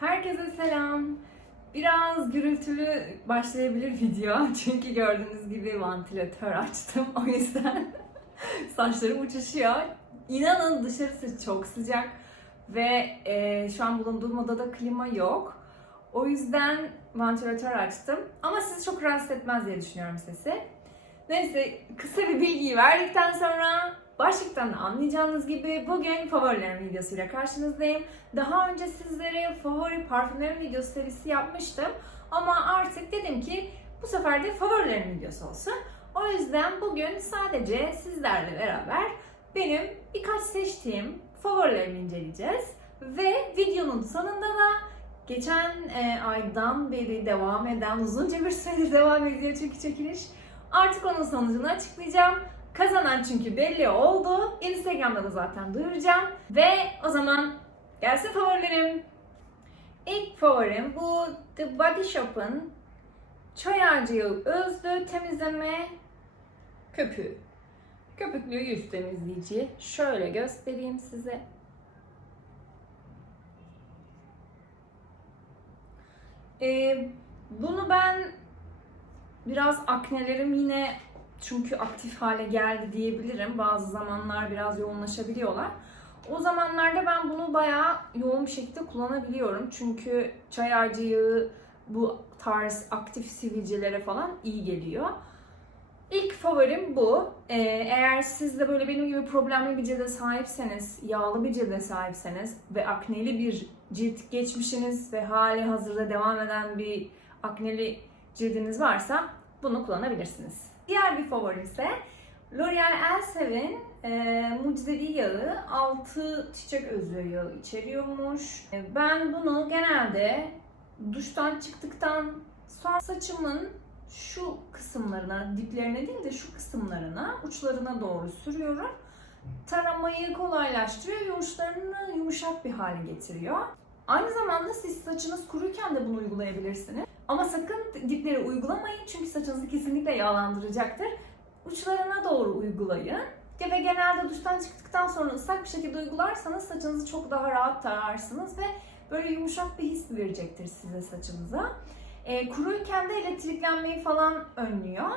Herkese selam. Biraz gürültülü başlayabilir video çünkü gördüğünüz gibi vantilatör açtım o yüzden saçlarım uçuşuyor. İnanın dışarısı çok sıcak ve e, şu an bulunduğum odada klima yok. O yüzden vantilatör açtım ama sizi çok rahatsız etmez diye düşünüyorum sesi. Neyse kısa bir bilgiyi verdikten sonra başlıktan da anlayacağınız gibi bugün favorilerim videosuyla karşınızdayım. Daha önce sizlere favori parfümlerim videosu serisi yapmıştım. Ama artık dedim ki bu sefer de favorilerim videosu olsun. O yüzden bugün sadece sizlerle beraber benim birkaç seçtiğim favorilerimi inceleyeceğiz. Ve videonun sonunda da geçen e, aydan beri devam eden, uzunca bir süredir devam ediyor çünkü çekiliş. Artık onun sonucunu açıklayacağım. Kazanan çünkü belli oldu. Instagram'da da zaten duyuracağım. Ve o zaman gelsin favorilerim. İlk favorim bu The Body Shop'ın çay ağacı özlü temizleme köpüğü. Köpüklü yüz temizleyici. Şöyle göstereyim size. Ee, bunu ben biraz aknelerim yine çünkü aktif hale geldi diyebilirim. Bazı zamanlar biraz yoğunlaşabiliyorlar. O zamanlarda ben bunu bayağı yoğun bir şekilde kullanabiliyorum. Çünkü çay ağacı yağı bu tarz aktif sivilcelere falan iyi geliyor. İlk favorim bu. Ee, eğer siz de böyle benim gibi problemli bir cilde sahipseniz, yağlı bir cilde sahipseniz ve akneli bir cilt geçmişiniz ve hali hazırda devam eden bir akneli cildiniz varsa bunu kullanabilirsiniz. Diğer bir favorim ise L'Oreal Elsev'in e, mucizevi yağı 6 çiçek özlü yağı içeriyormuş. E, Ben bunu genelde duştan çıktıktan sonra saçımın şu kısımlarına, diplerine değil de şu kısımlarına, uçlarına doğru sürüyorum. Taramayı kolaylaştırıyor ve uçlarını yumuşak bir hale getiriyor. Aynı zamanda siz saçınız kuruyken de bunu uygulayabilirsiniz. Ama sakın dipleri uygulamayın çünkü saçınızı kesinlikle yağlandıracaktır. Uçlarına doğru uygulayın. Ve genelde duştan çıktıktan sonra ıslak bir şekilde uygularsanız saçınızı çok daha rahat tararsınız ve böyle yumuşak bir his verecektir size saçınıza. E, kuruyken de elektriklenmeyi falan önlüyor.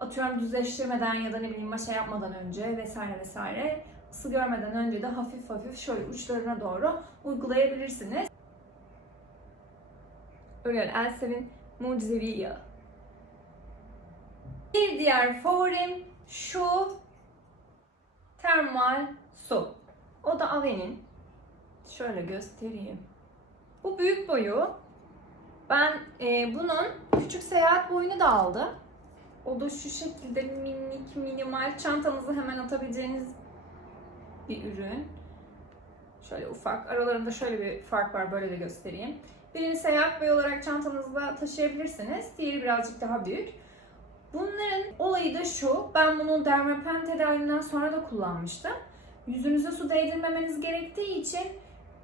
Atıyorum düzleştirmeden ya da ne bileyim maşa yapmadan önce vesaire vesaire ısı görmeden önce de hafif hafif şöyle uçlarına doğru uygulayabilirsiniz. L'Oreal Elsev'in mucizevi yağı. Bir diğer favorim şu termal su. O da Ave'nin. Şöyle göstereyim. Bu büyük boyu. Ben e, bunun küçük seyahat boyunu da aldım. O da şu şekilde minik minimal çantanızı hemen atabileceğiniz bir ürün. Şöyle ufak. Aralarında şöyle bir fark var. Böyle de göstereyim. Birini seyahat boyu olarak çantanızda taşıyabilirsiniz. Diğeri birazcık daha büyük. Bunların olayı da şu. Ben bunu dermapen tedavisinden sonra da kullanmıştım. Yüzünüze su değdirmemeniz gerektiği için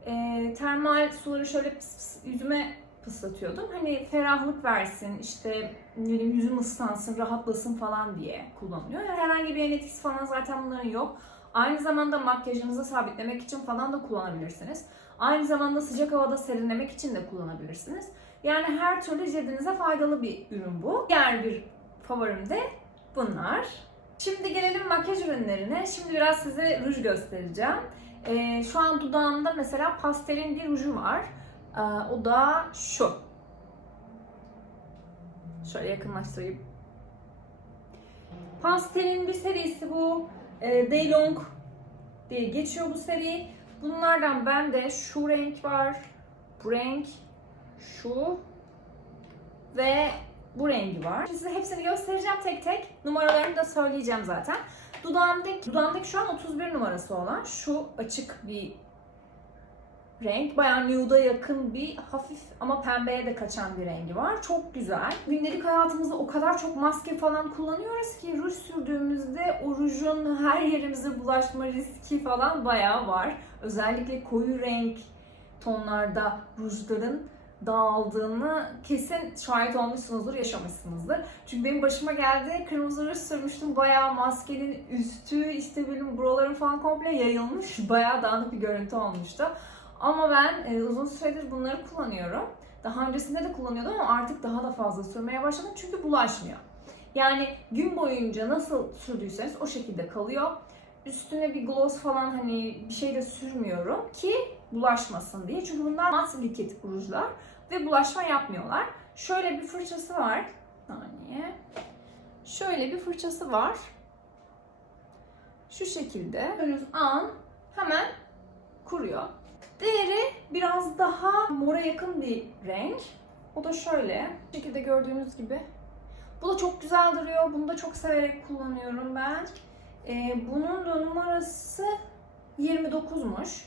e, termal suları şöyle pıs pıs yüzüme pıslatıyordum. Hani ferahlık versin, işte yüzüm ıslansın, rahatlasın falan diye kullanılıyor. Herhangi bir yan etkisi falan zaten bunların yok. Aynı zamanda makyajınızı sabitlemek için falan da kullanabilirsiniz. Aynı zamanda sıcak havada serinlemek için de kullanabilirsiniz. Yani her türlü cildinize faydalı bir ürün bu. Diğer bir favorim de bunlar. Şimdi gelelim makyaj ürünlerine. Şimdi biraz size ruj göstereceğim. Ee, şu an dudağımda mesela pastelin bir ruju var. Ee, o da şu. Şöyle yakınlaştırayım. Pastelin bir serisi bu. E, Daylong diye geçiyor bu seri. Bunlardan bende şu renk var, bu renk, şu ve bu rengi var. Şimdi size hepsini göstereceğim tek tek. Numaralarını da söyleyeceğim zaten. Dudağımdaki, dudağımdaki şu an 31 numarası olan şu açık bir renk. Bayağı nude'a yakın bir hafif ama pembeye de kaçan bir rengi var. Çok güzel. Gündelik hayatımızda o kadar çok maske falan kullanıyoruz ki ruj sürdüğümüzde o rujun her yerimize bulaşma riski falan bayağı var. Özellikle koyu renk tonlarda rujların dağıldığını kesin şahit olmuşsunuzdur, yaşamışsınızdır. Çünkü benim başıma geldi, kırmızı ruj sürmüştüm. Bayağı maskenin üstü, işte benim buralarım falan komple yayılmış. Bayağı dağınık bir görüntü olmuştu. Ama ben e, uzun süredir bunları kullanıyorum. Daha öncesinde de kullanıyordum ama artık daha da fazla sürmeye başladım çünkü bulaşmıyor. Yani gün boyunca nasıl sürdüyseniz o şekilde kalıyor. Üstüne bir gloss falan hani bir şey de sürmüyorum ki bulaşmasın diye. Çünkü bunlar mat likit rujlar ve bulaşma yapmıyorlar. Şöyle bir fırçası var. Saniye. Şöyle bir fırçası var. Şu şekilde. Gördüğünüz an hemen kuruyor. Diğeri biraz daha mora yakın bir renk. O da şöyle. Bu şekilde gördüğünüz gibi. Bu da çok güzel duruyor. Bunu da çok severek kullanıyorum ben. Ee, bunun da numarası 29'muş.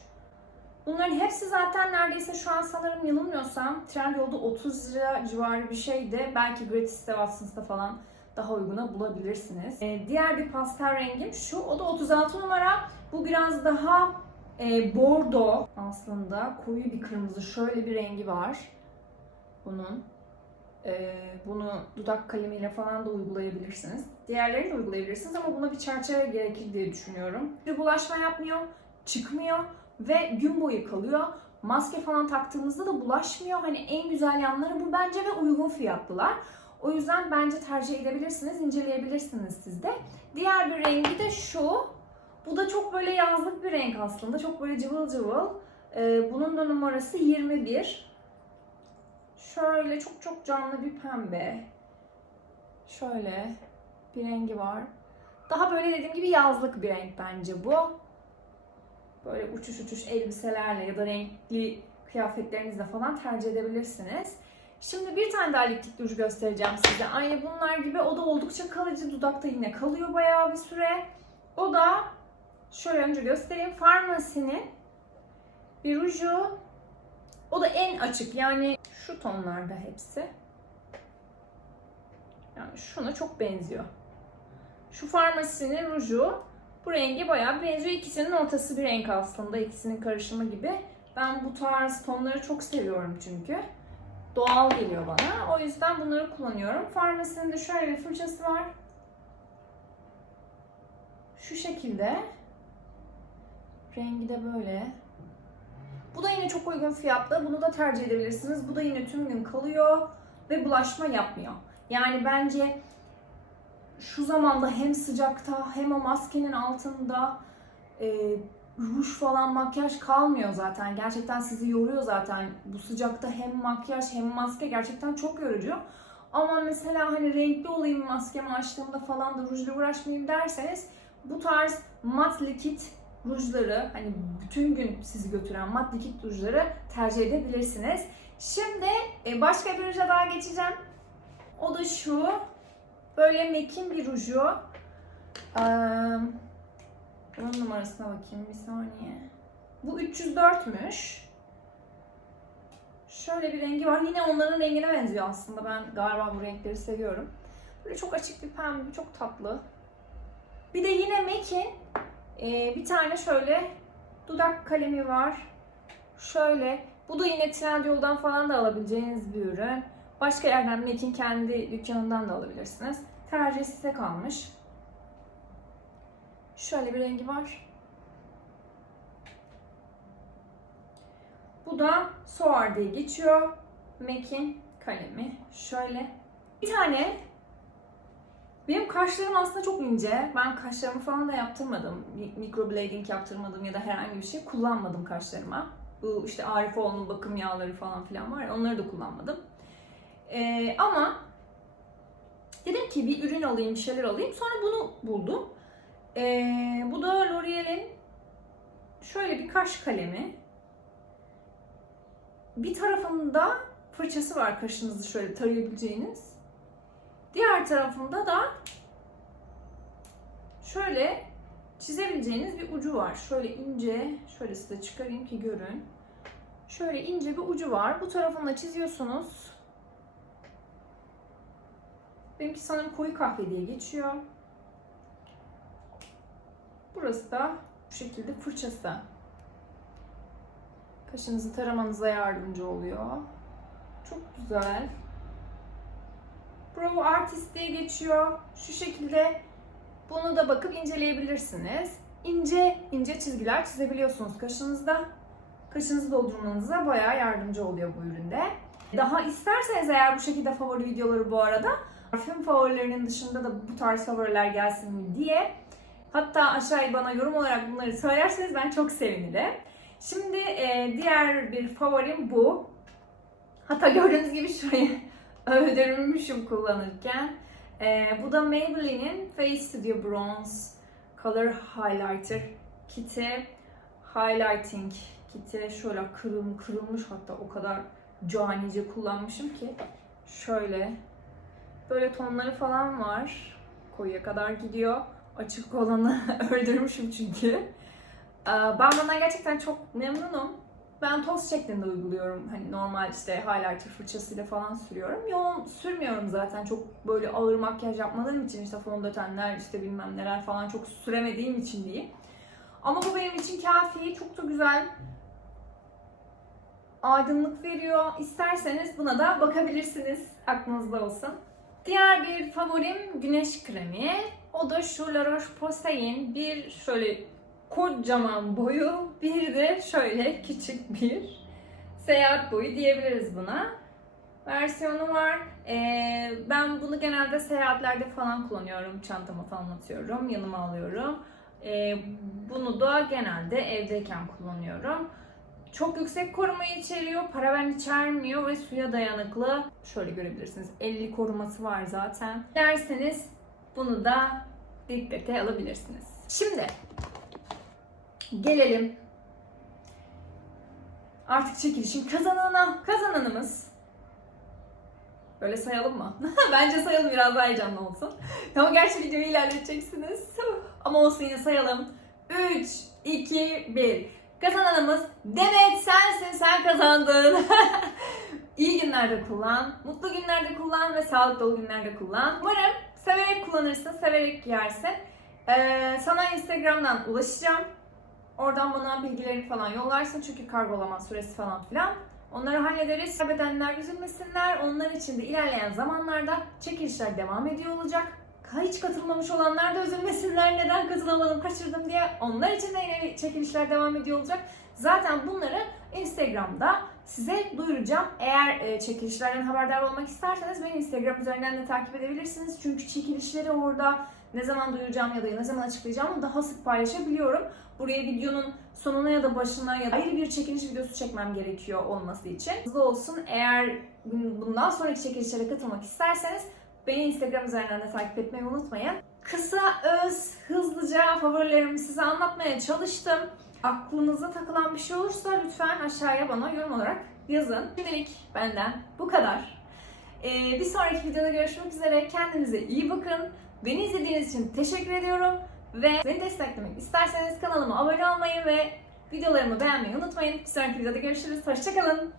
Bunların hepsi zaten neredeyse şu an sanırım yanılmıyorsam Trendyol'da 30 lira civarı bir şeydi. Belki Gratis'te, Watson's'ta falan daha uyguna bulabilirsiniz. Ee, diğer bir pastel rengim şu. O da 36 numara. Bu biraz daha e, bordo aslında. Koyu bir kırmızı. Şöyle bir rengi var. Bunun. Ee, bunu dudak kalemiyle falan da uygulayabilirsiniz. Diğerlerini de uygulayabilirsiniz ama buna bir çerçeve gerekir diye düşünüyorum. Bir bulaşma yapmıyor, çıkmıyor ve gün boyu kalıyor. Maske falan taktığınızda da bulaşmıyor. Hani en güzel yanları bu bence ve uygun fiyatlılar. O yüzden bence tercih edebilirsiniz, inceleyebilirsiniz siz de. Diğer bir rengi de şu. Bu da çok böyle yazlık bir renk aslında. Çok böyle cıvıl cıvıl. Ee, bunun da numarası 21. Şöyle çok çok canlı bir pembe. Şöyle bir rengi var. Daha böyle dediğim gibi yazlık bir renk bence bu. Böyle uçuş uçuş elbiselerle ya da renkli kıyafetlerinizle falan tercih edebilirsiniz. Şimdi bir tane daha liptik duş göstereceğim size. Aynı bunlar gibi. O da oldukça kalıcı. Dudakta yine kalıyor bayağı bir süre. O da şöyle önce göstereyim. Farmacy'nin bir ruju. O da en açık. Yani şu tonlarda hepsi. Yani şuna çok benziyor. Şu Farmacy'nin ruju. Bu rengi bayağı benziyor. İkisinin ortası bir renk aslında. İkisinin karışımı gibi. Ben bu tarz tonları çok seviyorum çünkü. Doğal geliyor bana. O yüzden bunları kullanıyorum. Farmasinin de şöyle bir fırçası var. Şu şekilde. Rengi de böyle. Bu da yine çok uygun fiyatlı. Bunu da tercih edebilirsiniz. Bu da yine tüm gün kalıyor ve bulaşma yapmıyor. Yani bence şu zamanda hem sıcakta hem o maskenin altında e, ruj falan makyaj kalmıyor zaten. Gerçekten sizi yoruyor zaten. Bu sıcakta hem makyaj hem maske gerçekten çok yorucu. Ama mesela hani renkli olayım maskemi açtığımda falan da rujla uğraşmayayım derseniz bu tarz mat likit rujları hani bütün gün sizi götüren mat likit rujları tercih edebilirsiniz. Şimdi e, başka bir ruja daha geçeceğim. O da şu. Böyle MAC'in bir ruju. Bunun numarasına bakayım bir saniye. Bu 304'müş. Şöyle bir rengi var. Yine onların rengine benziyor aslında. Ben galiba bu renkleri seviyorum. Böyle çok açık bir pembe, çok tatlı. Bir de yine MAC'in e, bir tane şöyle dudak kalemi var. Şöyle. Bu da yine Trendyol'dan falan da alabileceğiniz bir ürün. Başka yerden MAC'in kendi dükkanından da alabilirsiniz. Tercih size kalmış. Şöyle bir rengi var. Bu da Soar diye geçiyor. MAC'in kalemi. Şöyle. Bir tane benim kaşlarım aslında çok ince. Ben kaşlarımı falan da yaptırmadım. Microblading yaptırmadım ya da herhangi bir şey kullanmadım kaşlarıma. Bu işte Arifoğlu'nun bakım yağları falan filan var onları da kullanmadım. Ee, ama dedim ki bir ürün alayım, bir şeyler alayım. Sonra bunu buldum. Ee, bu da L'Oreal'in şöyle bir kaş kalemi. Bir tarafında fırçası var kaşınızı şöyle tarayabileceğiniz. Diğer tarafında da şöyle çizebileceğiniz bir ucu var. Şöyle ince, şöyle size çıkarayım ki görün. Şöyle ince bir ucu var. Bu tarafını da çiziyorsunuz. Benimki sanırım koyu kahve diye geçiyor. Burası da bu şekilde fırçası. Kaşınızı taramanıza yardımcı oluyor. Çok güzel. Brow Artist diye geçiyor. Şu şekilde bunu da bakıp inceleyebilirsiniz. İnce ince çizgiler çizebiliyorsunuz kaşınızda. kaşınızı doldurmanıza bayağı yardımcı oluyor bu üründe. Daha isterseniz eğer bu şekilde favori videoları bu arada parfüm favorilerinin dışında da bu tarz favoriler gelsin mi diye hatta aşağıya bana yorum olarak bunları söylerseniz ben çok sevinirim. Şimdi e, diğer bir favorim bu. Hatta gördüğünüz gibi şurayı öldürmüşüm kullanırken. E, bu da Maybelline'in Face Studio Bronze Color Highlighter kiti. Highlighting kiti. Şöyle kırım, kırılmış hatta o kadar canice kullanmışım ki. Şöyle. Böyle tonları falan var. Koyuya kadar gidiyor. Açık olanı öldürmüşüm çünkü. Ee, Ben bundan gerçekten çok memnunum. Ben toz şeklinde uyguluyorum. Hani normal işte highlighter fırçasıyla falan sürüyorum. Yoğun sürmüyorum zaten. Çok böyle ağır makyaj yapmadığım için işte fondötenler işte bilmem neler falan çok süremediğim için diyeyim. Ama bu benim için kafi. Çok da güzel aydınlık veriyor. İsterseniz buna da bakabilirsiniz. Aklınızda olsun. Diğer bir favorim güneş kremi. O da şu La Roche-Posay'in bir şöyle kocaman boyu bir de şöyle küçük bir seyahat boyu diyebiliriz buna. Versiyonu var. Ee, ben bunu genelde seyahatlerde falan kullanıyorum. Çantama falan atıyorum. Yanıma alıyorum. Ee, bunu da genelde evdeyken kullanıyorum. Çok yüksek korumayı içeriyor, paraben içermiyor ve suya dayanıklı. Şöyle görebilirsiniz. 50 koruması var zaten. Derseniz bunu da dikkate alabilirsiniz. Şimdi gelelim artık çekilişin kazanana. Kazananımız Böyle sayalım mı? Bence sayalım biraz daha heyecanlı olsun. Ama gerçi videoyu ilerleteceksiniz. Ama olsun yine sayalım. 3, 2, 1. Kazananımız Demet sensin sen kazandın. İyi günlerde kullan, mutlu günlerde kullan ve sağlık dolu günlerde kullan. Umarım severek kullanırsın, severek yersin. Ee, sana Instagram'dan ulaşacağım. Oradan bana bilgileri falan yollarsın çünkü kargolama süresi falan filan. Onları hallederiz. Kaybedenler üzülmesinler. Onlar için de ilerleyen zamanlarda çekilişler devam ediyor olacak. Hiç katılmamış olanlar da üzülmesinler. Neden katılamadım, kaçırdım diye. Onlar için de yine çekilişler devam ediyor olacak. Zaten bunları Instagram'da size duyuracağım. Eğer e, çekilişlerden haberdar olmak isterseniz beni Instagram üzerinden de takip edebilirsiniz. Çünkü çekilişleri orada ne zaman duyuracağım ya da ne zaman açıklayacağımı daha sık paylaşabiliyorum. Buraya videonun sonuna ya da başına ya da ayrı bir çekiliş videosu çekmem gerekiyor olması için. Hızlı olsun. Eğer bundan sonraki çekilişlere katılmak isterseniz beni Instagram üzerinden de takip etmeyi unutmayın. Kısa, öz, hızlıca favorilerimi size anlatmaya çalıştım. Aklınıza takılan bir şey olursa lütfen aşağıya bana yorum olarak yazın. Şimdilik benden bu kadar. Ee, bir sonraki videoda görüşmek üzere. Kendinize iyi bakın. Beni izlediğiniz için teşekkür ediyorum. Ve beni desteklemek isterseniz kanalıma abone olmayı ve videolarımı beğenmeyi unutmayın. Bir sonraki videoda görüşürüz. Hoşçakalın.